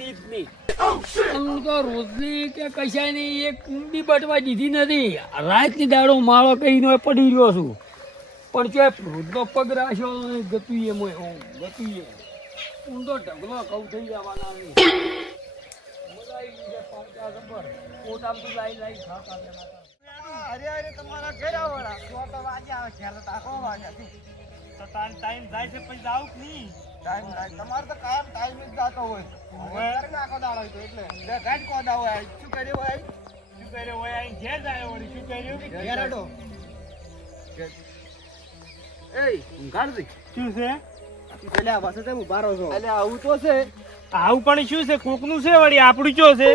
કશી જ નહીં. હું તો રોજની કે કશાય નહીં એક કુંડી બટવા દીધી નથી. રાતની દાડો માળો કહીને પડી રહ્યો છું, પણ ચોય રોજનો પગ રાખ્યો નહીં. ગતુંએ મોય ગતુંએ હું તો ઢગલો કઉ થઈ જવાના નહીં. મજા આવી ગઈ છે પાંચા ખબર પોતામાં લાઈ ખાતા અરે તમારા ઘરે આવવાના તો વાગે આવે ઘેર તાકો વાગે તો તાર ટાઈમ જાય છે પછી જાવ કે નહીં? ટાઈમ થાય તમારે તો કાયમ ટાઈમ જ જાતો હોય ઘરે નાખો દાડો તો એટલે બે ગાડી કોદા હોય શું કર્યું હોય શું કર્યો હોય? અહીં ઘેર જાય વળી શું કર્યું? ઘેર હેડો એ ઊંઘાડ શું છે? એટલે આ પાસે તેમ ઉભા રહો છો એટલે આવું તો છે આવું પણ શું છે? કોકનું છે વળી, આપણું ચો છે?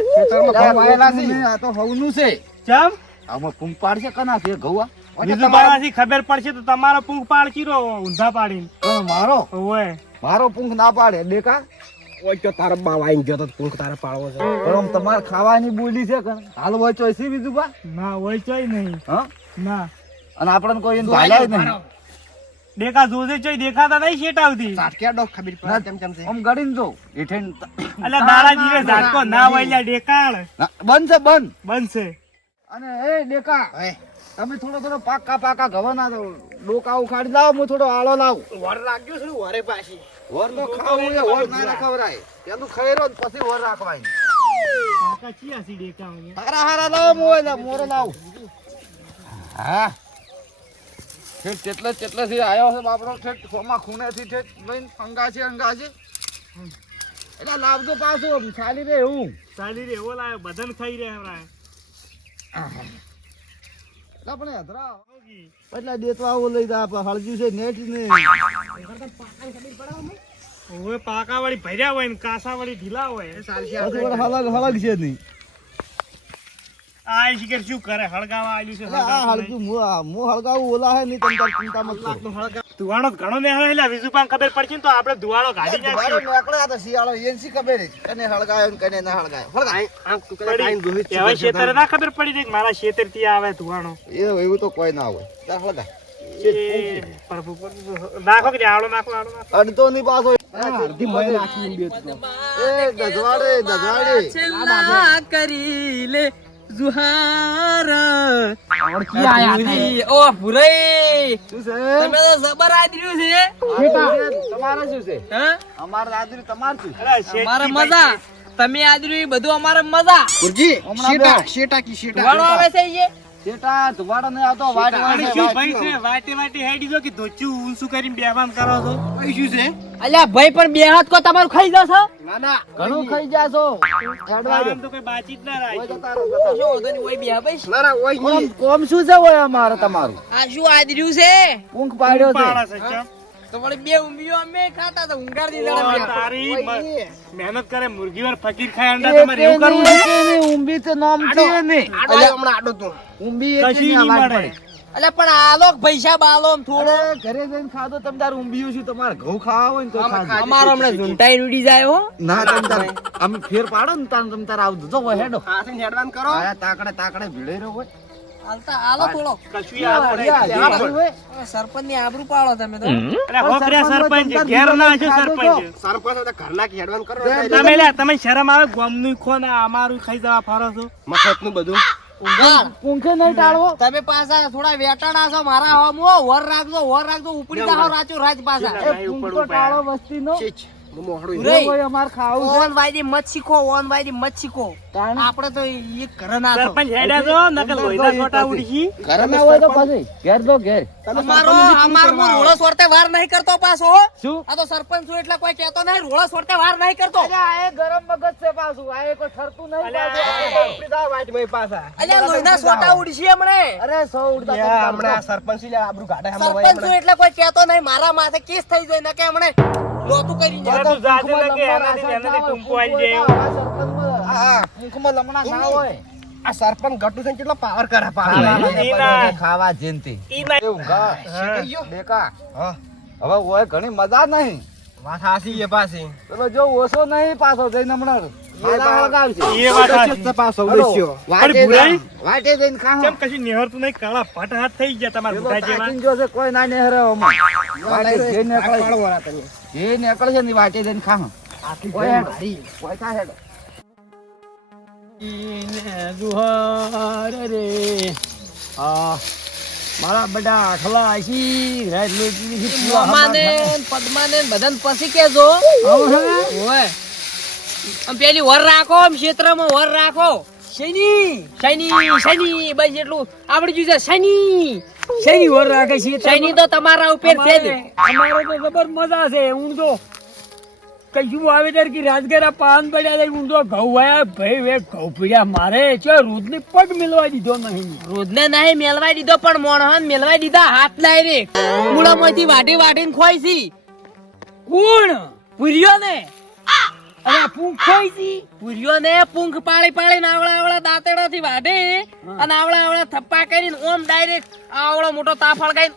આ તો હવનું છે ચમ આમાં પૂંગ પાડશે કના છે ઘઉં બીજું બારાથી ખબર પડશે તો તમારો પૂંખ પાડ કીરો ઊંધા પાડીને મારો ઓય મારો પૂંખ ના પાડે દેખા ઓય તો તારા બાવ આઈ ગયો તો પૂંખ તારે પાડવો છે પણ તમારે ખાવાની બોલી છે કે હાલ હોય ચોઈસી બીજું બા ના હોય ચોય નહીં. હા ના અને આપણને કોઈ એને ભાલ્યા જ નહીં દેખા જોજે ચોય દેખાતા નહીં શેટ આવતી. સાટક્યા ડો ખબર પડે તેમ તેમ આમ ગડીને જો એઠે અલ્યા દાડા જીવે ઝાટકો ના હોય લ્યા ડેકાળ બંધ છે બંધ બનશે. અને એ ડેકા તમે થોડો પાકા ઘવાના તો ડોકા ઉખાડી લાવો હું થોડો આળો લાવું વર લાગ્યો છે વરે પાછી. વર તો ખાવું એ વર ના ખવરાય પેલું ખૈરો ને પછી વર રાખવાય કાકા ચિયા સી ડેકા હોય? હારા લાવો મોરો લાવ હા તેટલે થી આવ્યો છે બાપડો ઠેઠ ખોમાં ખૂણેથી ઠેઠ લઈને અંગાશે એટલે લાવજો પાછો ચાલી રે એવું ચાલી રે એવો લાયો બદન ખાઈ રે હમણાં. આપણે હતરા એટલે દેતવા આવો લઈ જા હળજ્યું છે નેટ ને ઓય પાકા વાળી ભર્યા હોય ને કાસા વાળી ઢીલા હોય. હળગ છે નહીં આ શિખર શું કરે? હળગાવા આલ્યું છે. આ હળગું મો હળગાવું ઓલા હે નહીં તમ તાર ચિંતા મત કરો ધુવાણો ઘણો ને હેલા વિજુપાન ખબર પડશે ને તો આપણે ધુવાણો કાઢી ધુવાડો નાખીએ. નીકળે આ તો શિયાળો એનસી ખબર છે કને હળગાયો ને કને ના હળગાયો એવા શેતર ના ખબર પડી રહી કે મારા શેતર થી આવે ધુવાણો. એવું તો કોઈ ના હોય તાર હળગા એ પ્રભુ નાખો કે આવડો નાખો અડતો ની પાછો એ દજવાડે છેલ્લા કરી લે જુહાર ઓ ભુરાઈ શું છે તમે તો જબર આદર્યું છે. તમારે શું છે હા અમારે દાદરી તમાર શું અમારે મજા તમે આદર્યું બધું અમારે મજા. વાળો આવે છે ઈ શેટા ધુવાડો ને આવતો વાટ અને શું ભાઈ છે વાટી હેડી જો કે ધોચું ઊંચું કરીને બેવાન કરો છો. શું છે અલ્યા ભાઈ પણ બે હાથ કો તમારું ખાઈ જશો. ના ના ઘણું ખાઈ જાશો આમ તો કોઈ બાચી જ ના રાખ. શું વધુ નહીં હોય બે ભાઈ. ના ના કોમ શું છે ઓય અમારે તમારું આ શું આદર્યું છે ઊંઘ પાડ્યો છે પાડા છે ચમ. તો વળી બે ઊંઘીઓ અમે ખાતા તો ઊંઘાડી દીધા. તારી મહેનત કરે મુર્ગી વાર ફકીર ખાય અંડા તમારે એવું કરવું છે? ઊંઘી તો નામ છે ને ઊંઘી કશી નહીં મળે. અલ્યા પણ આલો પૈસા બાલો થોડો થોડો ઘરે જઈને ખાધો તમ તાર ઊંઘ્યું છું તમારે ઘઉં ખાવા હોય ને તો ખાજો અમારો હમણાં ઝૂંટાઈ ઉડી જાય હો. ના તમ તાર અમે ફેર પાડો ને તાર તમ તાર આવજો જો હેડો આયા તાકડે ભીડે રહ્યો હોય હાલતા આલો થોડો. કશું યાદ પડે હોય સરપંચ ની આબરૂ પાડો તમે તો. અરે હોપર્યા સરપંચ ઘેર ના છો સરપંચ તમે લ્યા તમે શરમ આવે ગામનું ખો ને અમારું ખાઈ જવા ફારો છો. ઊંઘે નહીં ટાળવો તમે પાછા થોડા વેટાણા છો મારા હો મો વર રાખજો ઉપડી જાઓ રાચો રાજ પાછા. એ ઊંઘ તો ટાળો વસ્તીનો ઉરેય. હોય અમાર ખાવું છે ઓન વાયદી મત શીખો આપણે તો ઈ ઘરે ના છો. સરપંચ હેડ્યા છો નકર લોહીના છોટા ઉડશી. ઘરે ના હોય તો પછી ઘેર દો ઘેર અમારો રોળો સોરતે વાર નહીં કરતો પાછો હો. શું આ તો સરપંચ છું એટલે કોઈ કહેતો નહીં રોળો સોરતે વાર નહીં કરતો. આ એ ગરમ મગજ છે પાછું આ એ કોઈ ઠરતું નહીં પાછું. અલ્યા લોહીના સોટા ઉડશી હમણે. અરે સૌ ઉડતા સરપંચ છું એટલે કોઈ કહેતો નહીં મારા માથે કેસ થઈ જાય ને કે હમણે લોતું કરી અરે તું જાજે ને કે એનાથી ટૂંકો આવી જાય એવું. મુખમાં લમણા ના હોય આ સરપંચ ગટુ છે કેટલો પાવર કરે ઈ ના. ખાવા જેનથી ઈ ના. એવું ગા દેકા હવે ઓય ઘણી મજા નહીં વાત હાસી એ પાછી પેલો જો ઓછો નહીં પાછો જઈને હમણાં હળગાવશે. એ વાત સાચી. પાછો હલો, પણ ભૂરાઈ? વાટે જઈને ખાઓ. કેમ કશું નેહરતું નહીં કાળા ભટ હાથ થઈ ગયા તમારા પેલો બુઢા જેવા. તાકીને જોશે કોઈ ના નેહરે આમાં. વાટે જે નીકળે જે નીકળશે ને વાટે જઈને ખાઓ. આખી ઓય ઘર હેડ. મારી. ઓય કા હેડ. ઈને જુહાર રે આ મારા બધા આખલા આશી રાત લોટની મોમાને ને પદ્માને ને બધાને પછી કેજો ઓય આમ પેલી વર રાખો આમ ક્ષેત્રમાં વર રાખો શેની શની બસ એટલું આવડી ગયું છે શની શેની વર રાખે છે શની તો તમારા ઉપર છે જ અમારે તો જબર મજા છે હું તો કશું વાવેતર કી રાજગરા પાન પડ્યા છે હું તો ઘઉં વાયા ભાઈ વે ઘઉં પીડ્યા મારે છે રોજની પગ મિલવા દીધો નહીં રોજને નહીં મેલવાઈ દીધો પણ મોણહન મેલવાઈ દીધા હાથ ડાયરેક્ટ મૂળામાંથી વાટી વાટીને ખોઈ છી કોણ પૂર્યો ને અરે પૂંખોઈ છી પૂર્યો ને પૂંખ પાળી પાડીને આવડા આવડા દાંતેડાથી વાઢે અને આવડા આવડા થપ્પા કરીને ઓમ ડાયરેક્ટ આવડો મોટો તાફળ ગાઈને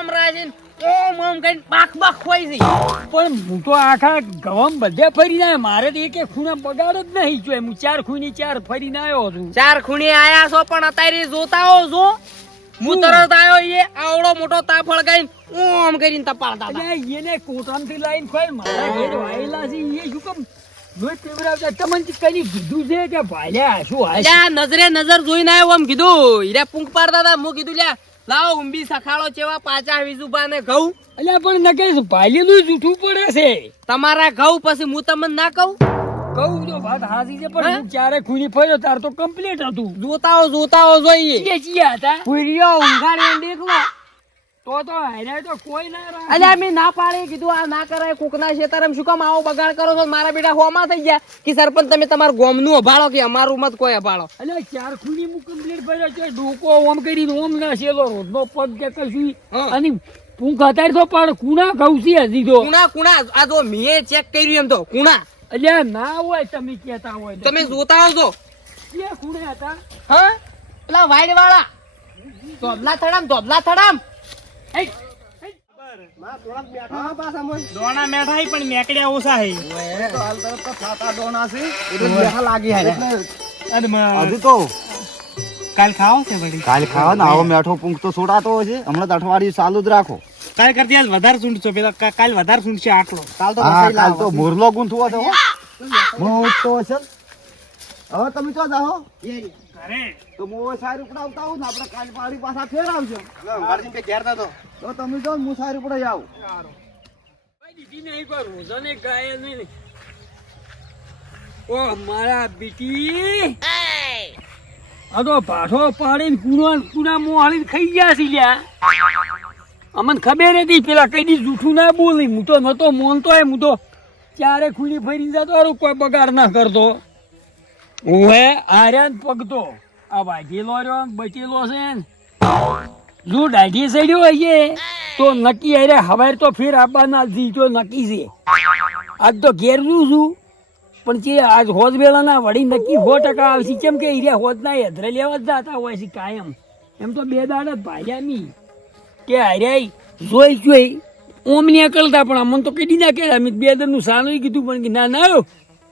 ઓમ રાજીને ઓમ કરીને બાખ બાખ ખોઈ છી પણ હું તો આખા ગવમ બધે ફરીને આવ્યો. મારે તો એકે ખૂણા બગાડ જ નહીં જોઈ હું 4 ખૂણી 4 ફરીને આવ્યો છું ચાર ખૂણે આયા છો પણ અત્યારે જોતા હો જો હું તરત આવ્યો એ આવડો મોટો તાફળ ગાઈને ઓમ કરીને તપાડતા હતા. અલ્યા એને કોટામથી લાઈન ખોઈ મારા ઘેર વાયેલા છે એ શું કામ લોહી પીવડાવતા તમને કઈ કીધું છે કે ભાલ્યા શું હાલ લ્યા નજરે નજર જોઈને આવ્યો આમ કીધું હીરા પૂંખ પાડતા હતા હું કીધું લ્યા લાવો ઊંબી સખાડો ચેવા પાચા વીજુબા ને ઘઉં અલ્યા પણ નકે ભાલ્યેલું જૂઠું પડે છે તમારા ઘઉં પછી હું તમને ના કહું કહું તો વાત હાચી છે પણ હું ક્યારે ખૂણી ફર્યો તાર તો કમ્પ્લીટ હતું જોતા હો જોઈએ ચિયા હતા પૂર્યો ઊંઘાડીને દેખલો તો હારે તો કોઈ ના રાખે અલ્યા મેં ના પાડી કીધું આ ના કરાય કોકના ખેતરમાં શું કામ આવો બગાડ કરો છો મારા બેટા હોમાં થઈ ગયા કે સરપંચ તમે તમારા ગોમનું અભાળો કે અમારું મત કોઈ અભાળો અલ્યા 4 ખૂણી હું કમ્પ્લીટ ફર્યો છે ડોકો ઓમ કરીને ઓમ ના શેલો રોજનો પગ કે કશું અને પૂંખ અત્યારે તો પણ કુણા ઘઉંસી હજી તો કુણા આ જો મેં ચેક કર્યું એમ તો કુણા અલ્યા ના હોય તમે કહેતા હોય તો. તમે જોતા હો છો ક્યાં ખૂણે હતા હા પેલા વાઈડ વાળા ધોબલા થડામ હા, પાછા મોય. દોણા મેઠા હી પણ મેકડ્યા ઓછા હે ઓય તો હાલ તરત તો થાતા ડોના છે. એટલે બેહા લાગી હારે. એટલે હજુ તો કાલ ખાવો છે વળી કાલ ખાવા ને આવો મેઠો પૂંખ તો છોડાતો હોય છે હમણાં અઠવાડિયું ચાલુ જ રાખો. કાલ કરતી આજ વધારે સૂંઢ છો પેલા કાલ વધારે સૂંઢ છે આટલો કાલ તો હા રસોઈ કાલ લાવો. તો મોરલો ગૂંથવો છે હો. મોજ તો છે. હવે તમે તો જાઓ ઘરે તો મોય સારી ઉપડાવતા આવું ને આપણે કાલ પાડી પાછા ફેર આવજો. હવે અંગારજી બે ઘેર નતો. તો તમે જો હું સારી ઉપડાઈ આવું. ભાઈ દીદી નહીં કોઈ રોજાને ગાય નહીં ઓ મારા બીટી આ તો પાછો પાડીને કુણા મોહાલીને ખાઈ ગયા છે લ્યા અમને ખબર હતી પેલા કઈ દી જૂઠું ના બોલી હું તો નતો મોનતો હું તો ચારે ખૂણી ફરી જતો હારું કોઈ બગાડ ના કરતો ઓહે આર્યાન પગતો આ વાઘેલો રહ્યો ને બચેલો છે ને જો દાઢી સડ્યો હશે તો નક્કી અરે હવે તો ફેર આપવાના તો નક્કી છે આજ તો ઘેર છું પણ જે આજ હોજ વેળાના વળી નક્કી 100% આવશે કેમ કે હીરા હોજના હેદરે લેવા જ જતા હોય છે કાયમ એમ તો 2 દાડા જ ભાલ્યા મી કે હાર્યા જોઈ ઓમ નીકળતા પણ અમને તો કીધી ના કે અમે 2 દરનું સાનું કીધું પણ કે ના ના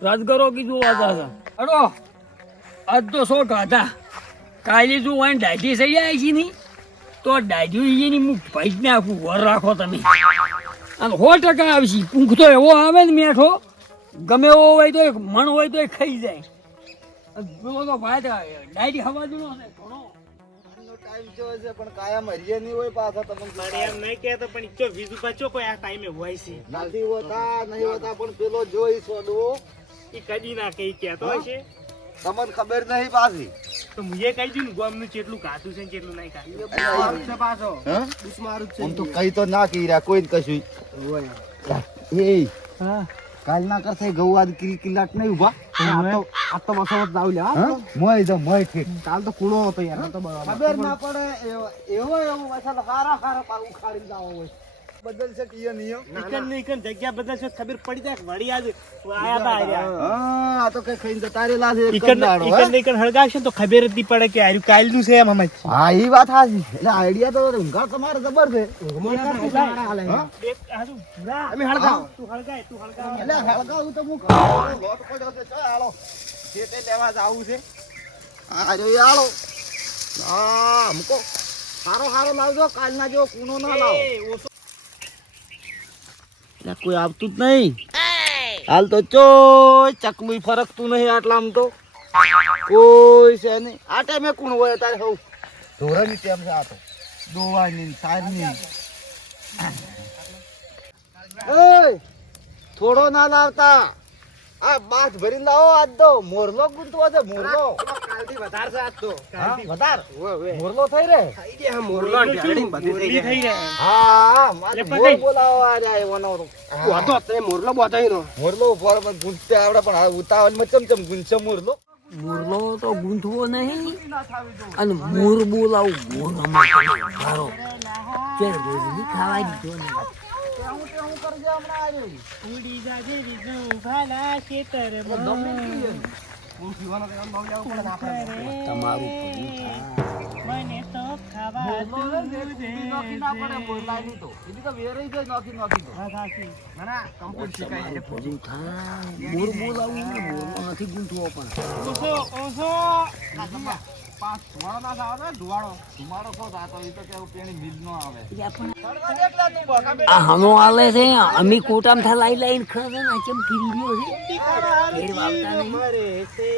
રાજગરો કીધું હતા અડો આજ તો 100 ગાધા કાલે જો વાન દાઢી સડી આવી છે ની તો દાઢી એની હું ભાઈ જ નાખું વર રાખો તમે અને 100% આવશે પૂંખ તો એવો આવે ને મેઠો ગમે એવો હોય તો મણ હોય તો ખાઈ જાય પેલો તો ભાઈ ડાયરી હવા જેવો છે ઘણો ટાઈમ જો છે પણ કાયમ હરિયે નહીં હોય પાછા તમને મારે એમ નહીં કહેતો પણ ઈચ્છો વીજું પાછો કોઈ આ ટાઈમે હોય છે નથી હોતા નહીં હોતા પણ પેલો જોઈ સોડવો એ કદી ના કઈ કહેતો હશે તમને ખબર નહીં પાછી. તો મુએ કહી દઉં ને ગોમનું કેટલું ખાધું છે ને કેટલું નહીં ખાધું મારું જ છે પાછો. હા? મારું જ છે. આમ તો કઈ તો ના કહી રહ્યા કોઈ કશું. એ હા કાલ ના કરશે ગૌ આદ કિલાટ નહીં ઉભા. આ તો બસો વખત જાવ લે, હા? હા? મોય જો મોય ઠીક. કાલ તો કૂણો હતો યાર. આ તો ખબર ના પડે એવો વરસાદ હારા પા ઉખાડીને જાવો હોય. બદલશે કીએ નિયમ. ઈકન જગ્યા બદલશો તો ખબર પડી જાય કે વળી આજ આયા તા આર્યા હા આ તો કઈ ખાઈને જતા રહેલા છે એક જ ઈકન દાડો, હા? ઈકન હળગાવશે ને તો ખબર જ નહીં પડે કે આર્યું કાલનું છે એમ અમે હા એ વાત સાચી. એટલે આઈડિયા તો ઊંઘા તમારે જબર છે. હા? અમે હળગાવ. તું હળગાય એટલે હળગાવું તો હું કરું. લોટ પડ્યો છે ચાલ હાલો. ખેતે લેવા જાવું છે. આ જો એ હાલો. હા મૂકો. હારો લાવજો કાલના જેવો કૂનો ના લાવો. કોઈ આવતું જ નહીં હાલ તો ચોય ચકલું ફરકતું નહીં આટલામાં તો કોઈ છે નહીં. આ ટાઈમે કોણ હોય તારે હવ ધોરણની ટેમ છે. આ તો દોવાની સારની થોડો ના લાવતા. આ બાથ ભરીને લાવો. આજ તો મોરલો ગુંતવો છે. મોરલો કાલથી વધારે છે આજ તો. હા, વધાર મોરલો થઈ રે. થઈ ગયા મોરલો ને ઢાળીને બધી થઈ મુરલી થઈ ગયા. રહ્યા. હા એટલે મોર પકડ. બોલાવો આ જાય એવાનો તો. વાંધો તે મોરલો બોધાઈનો. મોરલો ઉપર ગુંજતે આવડે પણ હવે ઉતાવળમાં ચમચમ ગુંજશે મોરલો. મોરલો તો ગૂંથવો નહીં અને મોર બોલાવું. મોર અમારો કે રોજની ખાવા દીધો ને ઉડી જાજે રીઝો ભાલા ખેતરમાં. તમારું મને તો ખાવા તું દે છે. ના ના કમ્પ્લીટ શીખાય છે. બધું થાય. મોર બોલાવું ને મોરલો નથી ગૂંથવો પણ ઓછો ઓછો. પાસ ધુવાડો ના આવે ને ધુવાડો ધુમાડો ખો તો એ તો કેવું પેણી મિલ નો આવે. આ હનો આલે છે અમી કોટામ થા લાઈ લાઈન ખાને ના ચમ ફીરી ગયો છે ફેર વાવતા નહીં.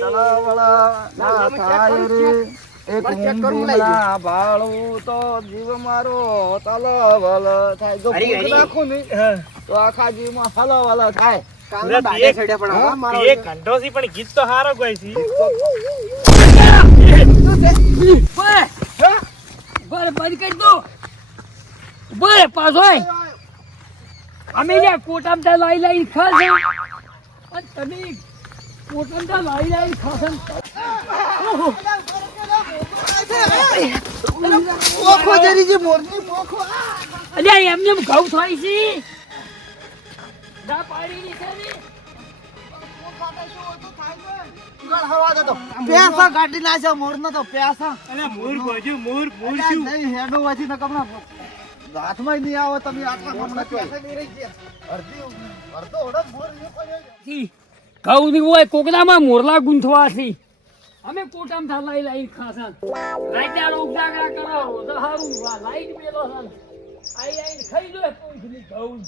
તળાવળા ના થાય રે એક ઊંડુંના ભાળું તો જીવ મારો તલવલ થાય. જો ભૂખ નાખું ને તો આખા જીવમાં હલવલ થાય. કાલના દાડે છડ્યા પણ આવા મારો એ કંઠોસી પણ ગીત તો હારો ગાય છે. બરે બંધ કરી દો. બરે પાછો અમે લે કોટામ થા લાઈ લાઈન ખાશે અને તમે કોટામ થા લાઈ લાઈન ખાશે. મોખો જરી જે મોરની મોખો. અલ્યા એમને ઘઉં થાય છે ના પાડી છે ને પ્યાસા કાઢી નાખ્યો મોરનો તો પ્યાસા. અલે મૂર ગોજુ મૂર મૂર શું? નહીં હેડો વાંચી તો કમણા હાથમાં નહીં આવો તમે આટલા કમણા અડધો ઓડો મોર નહીં પડ્યો. ઘઉં ની હોય કોકડામાં મોરલા ગૂંથવા છે. અમે કોટામ થા લાઈ લાઈન ખાસા રાતે ઉજાગરા કરો તો હારું લાઈટ મેલો છે આઈ આઈને ખાઈ લો પૂંછની ઘઉં